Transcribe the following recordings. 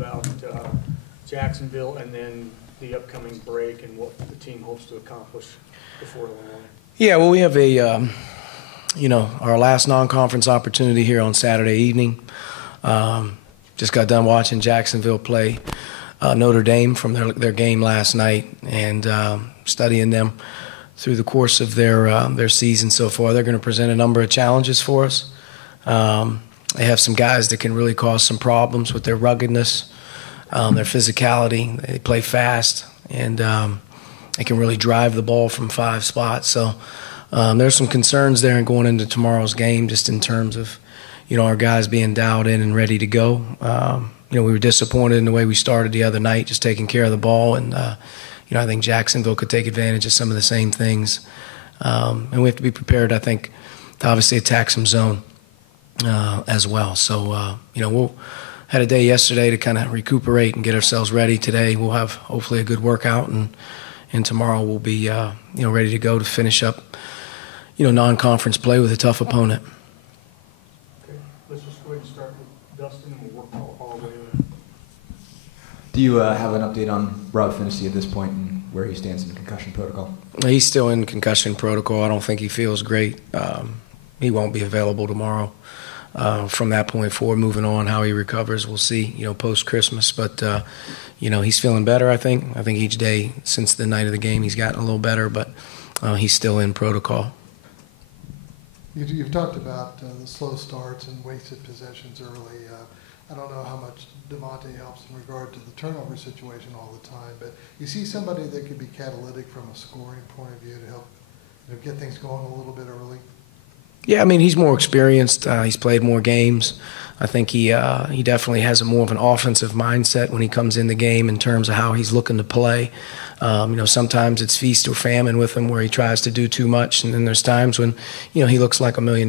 about Jacksonville and then the upcoming break and what the team hopes to accomplish before Illinois. Yeah, well, we have our last non-conference opportunity here on Saturday evening. Just got done watching Jacksonville play Notre Dame from their game last night and studying them through the course of their season so far. They're going to present a number of challenges for us. They have some guys that can really cause some problems with their ruggedness, their physicality. They play fast, and they can really drive the ball from 5 spots. So there's some concerns there going into tomorrow's game just in terms of, our guys being dialed in and ready to go. We were disappointed in the way we started the other night, just taking care of the ball. And, I think Jacksonville could take advantage of some of the same things. And we have to be prepared, I think, to obviously attack some zone as well. So, we'll had a day yesterday to kind of recuperate and get ourselves ready. Today we'll have hopefully a good workout, and tomorrow we'll be, ready to go to finish up, non-conference play with a tough opponent. Okay, let's just go ahead and start with Dustin, and we'll work all the way in. Do you have an update on Rob Finney at this point and where he stands in concussion protocol? He's still in concussion protocol. I don't think he feels great. He won't be available tomorrow. From that point forward, moving on, how he recovers, we'll see, post-Christmas. But, he's feeling better, I think. I think each day since the night of the game he's gotten a little better, but he's still in protocol. You've talked about the slow starts and wasted possessions early. I don't know how much Devonte helps in regard to the turnover situation all the time, but you see somebody that could be catalytic from a scoring point of view to help get things going a little bit early? Yeah, he's more experienced. He's played more games. I think he definitely has more of an offensive mindset when he comes in the game in terms of how he's looking to play. Sometimes it's feast or famine with him where he tries to do too much, and then there's times when, he looks like $1 million.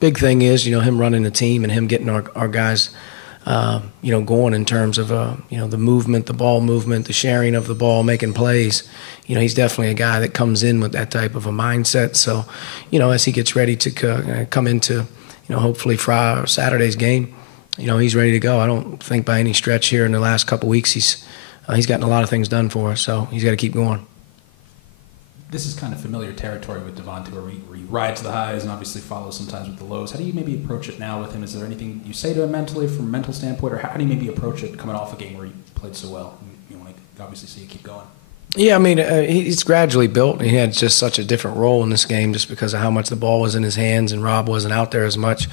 Big thing is, him running the team and him getting our guys, going in terms of, the movement, the ball movement, the sharing of the ball, making plays. He's definitely a guy that comes in with that type of a mindset. So, as he gets ready to come into, hopefully Friday or Saturday's game, he's ready to go. I don't think by any stretch here in the last couple of weeks he's gotten a lot of things done for us, so he's got to keep going. This is kind of familiar territory with Devonte, where he rides the highs and obviously follows sometimes with the lows. How do you maybe approach it now with him? Is there anything you say to him mentally from a mental standpoint, or how do you maybe approach it coming off a game where he played so well? You want to obviously see you keep going. Yeah, he's gradually built. He had just such a different role in this game just because of how much the ball was in his hands and Rob wasn't out there as much.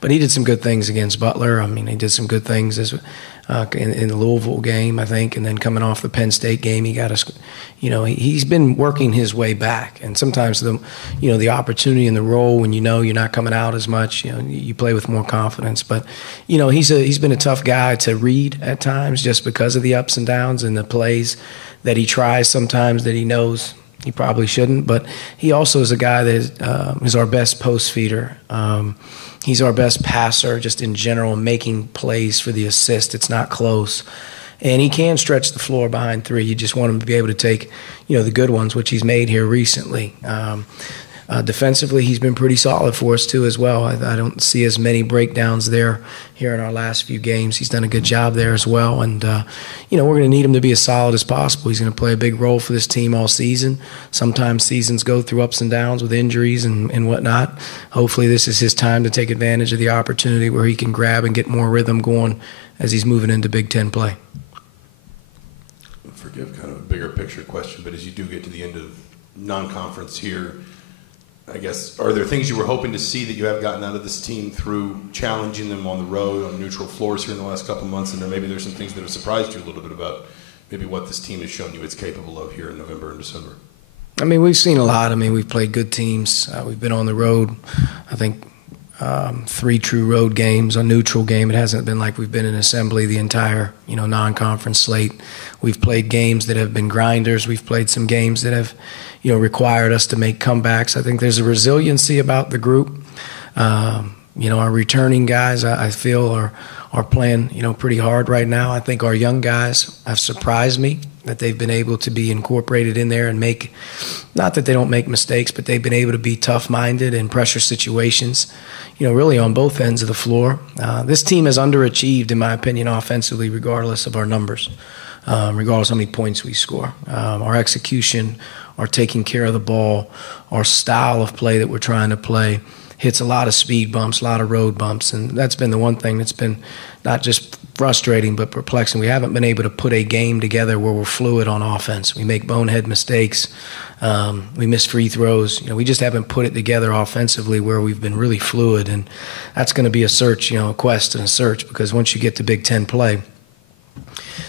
But he did some good things against Butler. He did some good things in the Louisville game, I think, and then coming off the Penn State game, he got us. He's been working his way back, and sometimes the opportunity and the role when you're not coming out as much, you play with more confidence. But he's been a tough guy to read at times just because of the ups and downs and the plays that he tries sometimes that he knows he probably shouldn't. But he also is a guy that is our best post feeder. He's our best passer just in general, making plays for the assist. It's not close. And he can stretch the floor behind 3. You just want him to be able to take, the good ones, which he's made here recently. Defensively, he's been pretty solid for us, too, as well. I don't see as many breakdowns there here in our last few games. He's done a good job there as well. And, we're going to need him to be as solid as possible. He's going to play a big role for this team all season. Sometimes seasons go through ups and downs with injuries and whatnot. Hopefully this is his time to take advantage of the opportunity where he can grab and get more rhythm going as he's moving into Big Ten play. Forgive kind of a bigger picture question, but as you do get to the end of non-conference here, I guess, are there things you were hoping to see that you have gotten out of this team through challenging them on the road, on neutral floors here in the last couple of months, and then maybe there's some things that have surprised you a little bit about maybe what this team has shown you it's capable of here in November and December? We've seen a lot. We've played good teams. We've been on the road, I think, 3 true road games, a neutral game. It hasn't been like we've been in assembly the entire, non-conference slate. We've played games that have been grinders. We've played some games that have, required us to make comebacks. I think there's a resiliency about the group. Our returning guys, I feel, are are playing, pretty hard right now. I think our young guys have surprised me that they've been able to be incorporated in there and make, not that they don't make mistakes, but they've been able to be tough-minded in pressure situations, really on both ends of the floor. This team has underachieved, in my opinion, offensively, regardless of our numbers, regardless of how many points we score. Our execution, our taking care of the ball, our style of play that we're trying to play hits a lot of speed bumps, a lot of road bumps, and that's been the one thing that's been not just frustrating but perplexing. We haven't been able to put a game together where we're fluid on offense. We make bonehead mistakes. We miss free throws. We just haven't put it together offensively where we've been really fluid, and that's going to be a search, a quest and a search, because once you get to Big Ten play,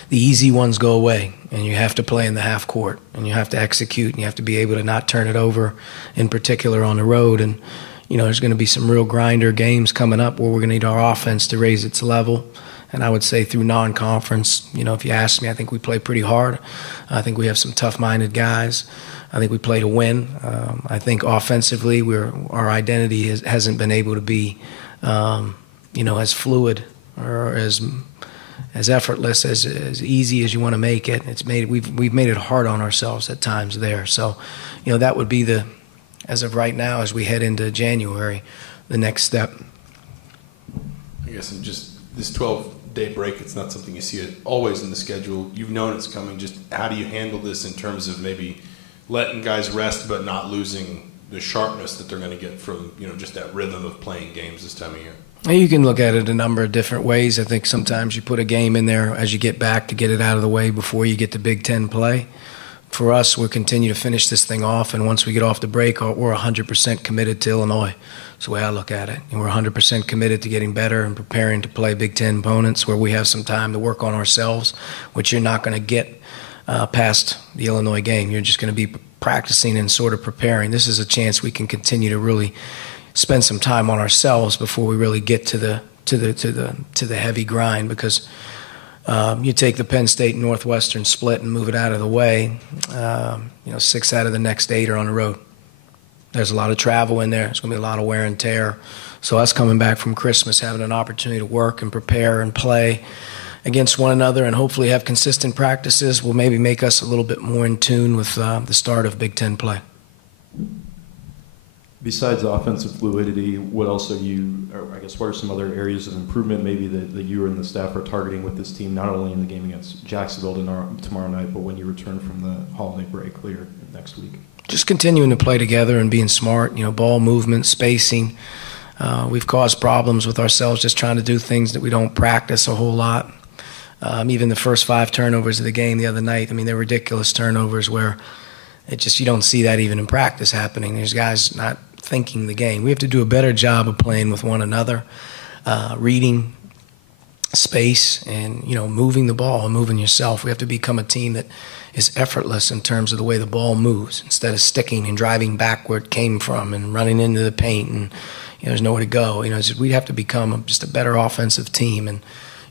the easy ones go away, and you have to play in the half court, and you have to execute, and you have to be able to not turn it over, in particular on the road. And there's going to be some real grinder games coming up where we're going to need our offense to raise its level. And I would say through non-conference, if you ask me, I think we play pretty hard. I think we have some tough-minded guys. I think we play to win. I think offensively, our identity hasn't been able to be, as fluid or as effortless, as easy as you want to make it. We've made it hard on ourselves at times there. So, that would be as of right now, as we head into January, the next step. I guess just this 12-day break, it's not something you see it always in the schedule. You've known it's coming. Just how do you handle this in terms of maybe letting guys rest but not losing the sharpness that they're going to get from, just that rhythm of playing games this time of year? You can look at it a number of different ways. I think sometimes you put a game in there as you get back to get it out of the way before you get to Big Ten play. For us, we'll continue to finish this thing off, and once we get off the break, we're 100% committed to Illinois. That's the way I look at it. And we're 100% committed to getting better and preparing to play Big Ten opponents where we have some time to work on ourselves, which you're not going to get past the Illinois game. You're just going to be practicing and sort of preparing. This is a chance we can continue to really spend some time on ourselves before we really get to the heavy grind, because you take the Penn State Northwestern split and move it out of the way. 6 out of the next 8 are on the road. There's a lot of travel in there. There's going to be a lot of wear and tear. So us coming back from Christmas, having an opportunity to work and prepare and play against one another and hopefully have consistent practices will maybe make us a little bit more in tune with the start of Big Ten play. Besides offensive fluidity, what else what are some other areas of improvement maybe that you and the staff are targeting with this team, not only in the game against Jacksonville tomorrow night, but when you return from the holiday break later next week? Just continuing to play together and being smart, ball movement, spacing. We've caused problems with ourselves just trying to do things that we don't practice a whole lot. Even the first 5 turnovers of the game the other night, they're ridiculous turnovers where you don't see that even in practice happening. There's guys not thinking the game. We have to do a better job of playing with one another, reading space and, moving the ball and moving yourself. We have to become a team that is effortless in terms of the way the ball moves instead of sticking and driving back where it came from and running into the paint and, there's nowhere to go. We have to become just a better offensive team. And,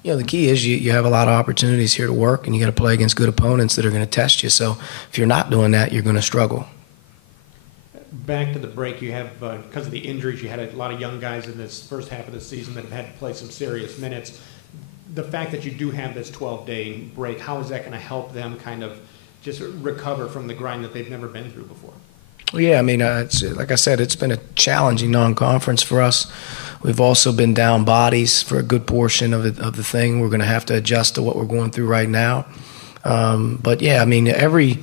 the key is you have a lot of opportunities here to work, and you got to play against good opponents that are going to test you. So if you're not doing that, you're going to struggle. Back to the break, you have, because of the injuries, you had a lot of young guys in this first half of the season that have had to play some serious minutes. The fact that you do have this 12-day break, how is that going to help them kind of just recover from the grind that they've never been through before? Well, yeah, it's, like I said, it's been a challenging non-conference for us. We've also been down bodies for a good portion of the thing. We're going to have to adjust to what we're going through right now. But yeah, every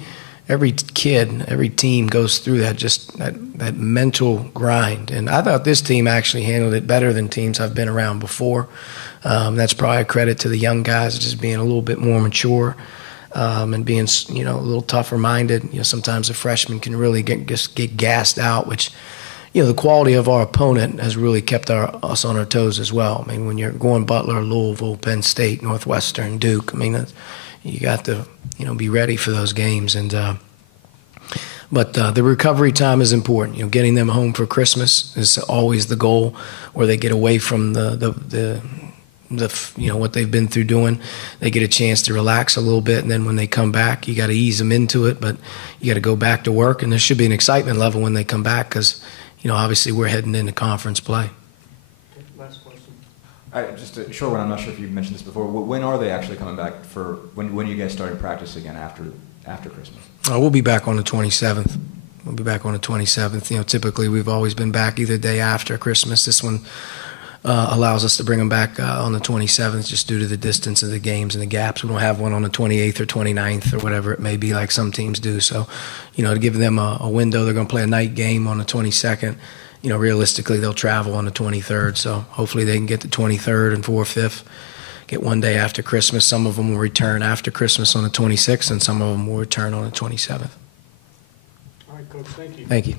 kid, every team goes through that mental grind. And I thought this team actually handled it better than teams I've been around before. That's probably a credit to the young guys just being a little bit more mature and being a little tougher minded. Sometimes the freshmen can really get gassed out, which the quality of our opponent has really kept us on our toes as well. When you're going Butler, Louisville, Penn State, Northwestern, Duke, you got to be ready for those games. And but the recovery time is important. Getting them home for Christmas is always the goal, where they get away from the what they've been through doing. They get a chance to relax a little bit, and then when they come back, you got to ease them into it, but you got to go back to work. And there should be an excitement level when they come back, because obviously we're heading into conference play. Last question. Just a short one. I'm not sure if you mentioned this before. When are they actually coming back for? When are you guys starting practice again after Christmas? We'll be back on the 27th. We'll be back on the 27th. You know, typically we've always been back either day after Christmas. This one allows us to bring them back on the 27th just due to the distance of the games and the gaps. We don't have one on the 28th or 29th or whatever it may be like some teams do. So, you know, to give them a window, they're going to play a night game on the 22nd. You know, realistically, they'll travel on the 23rd. So hopefully they can get the 23rd and 4th, 5th, get one day after Christmas. Some of them will return after Christmas on the 26th, and some of them will return on the 27th. All right, Coach, thank you. Thank you.